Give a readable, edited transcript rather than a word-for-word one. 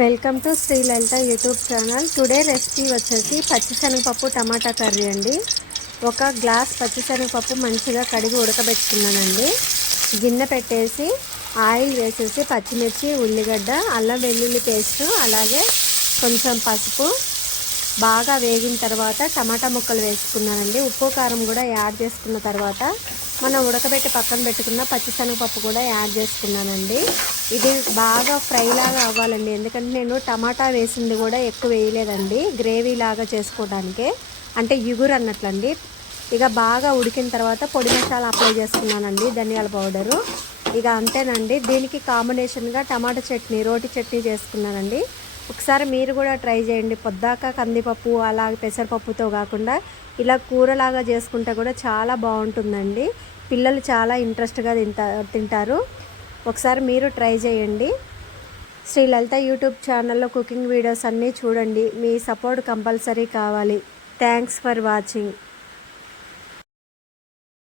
Welcome to Shri Lalitha YouTube channel. Today recipe వచ్చేసి పచ్చిశనగపప్పు టమాటా curry అండి. ఒక గ్లాస్ పచ్చిశనగపప్పు మంచిగా కడిగి ఉడకబెట్టుకున్నానండి. గిన్నె పెట్టేసి ఆయిల్ వేసేసి పచ్చిమిర్చి, ఉల్లిగడ్డ, అల్లం వెల్లుల్లి పేస్ట్, అలాగే కొంచెం పసుపు బాగా వేగిన తర్వాత టమాటా ముక్కలు వేసుకున్నానండి. ఉప్పు కారం కూడా యాడ్ చేసుకున్న తర్వాత మనం ఉడకబెట్టి పక్కన పెట్టుకున్న పచ్చిశనగపప్పు కూడా యాడ్ చేసుకున్నానండి. ఇది బాగా ఫ్రై లాగా అవ్వాలండి, ఎందుకంటే నేను టమాటా వేసింది కూడా ఎక్కువ వేయలేదండి, గ్రేవీ లాగా చేసుకోవడానికే, అంటే ఇగురు అన్నట్లండి. ఇక బాగా ఉడికిన తర్వాత పొడి మసాలా అప్లై చేసుకున్నానండి, ధనియాల పౌడరు. ఇక అంతేనండి. దీనికి కాంబినేషన్గా టమాటా చట్నీ, రోటి చట్నీ చేసుకున్నానండి. ఒకసారి మీరు కూడా ట్రై చేయండి. పొద్దాక కందిపప్పు అలాగే పెసరపప్పుతో కాకుండా ఇలా కూరలాగా చేసుకుంటే కూడా చాలా బాగుంటుందండి. పిల్లలు చాలా ఇంట్రెస్ట్గా తింటారు. ఒకసారి మీరు ట్రై చేయండి. శ్రీ లలిత యూట్యూబ్ ఛానల్లో కుకింగ్ వీడియోస్ అన్నీ చూడండి. మీ సపోర్ట్ కంపల్సరీ కావాలి. Thanks for watching.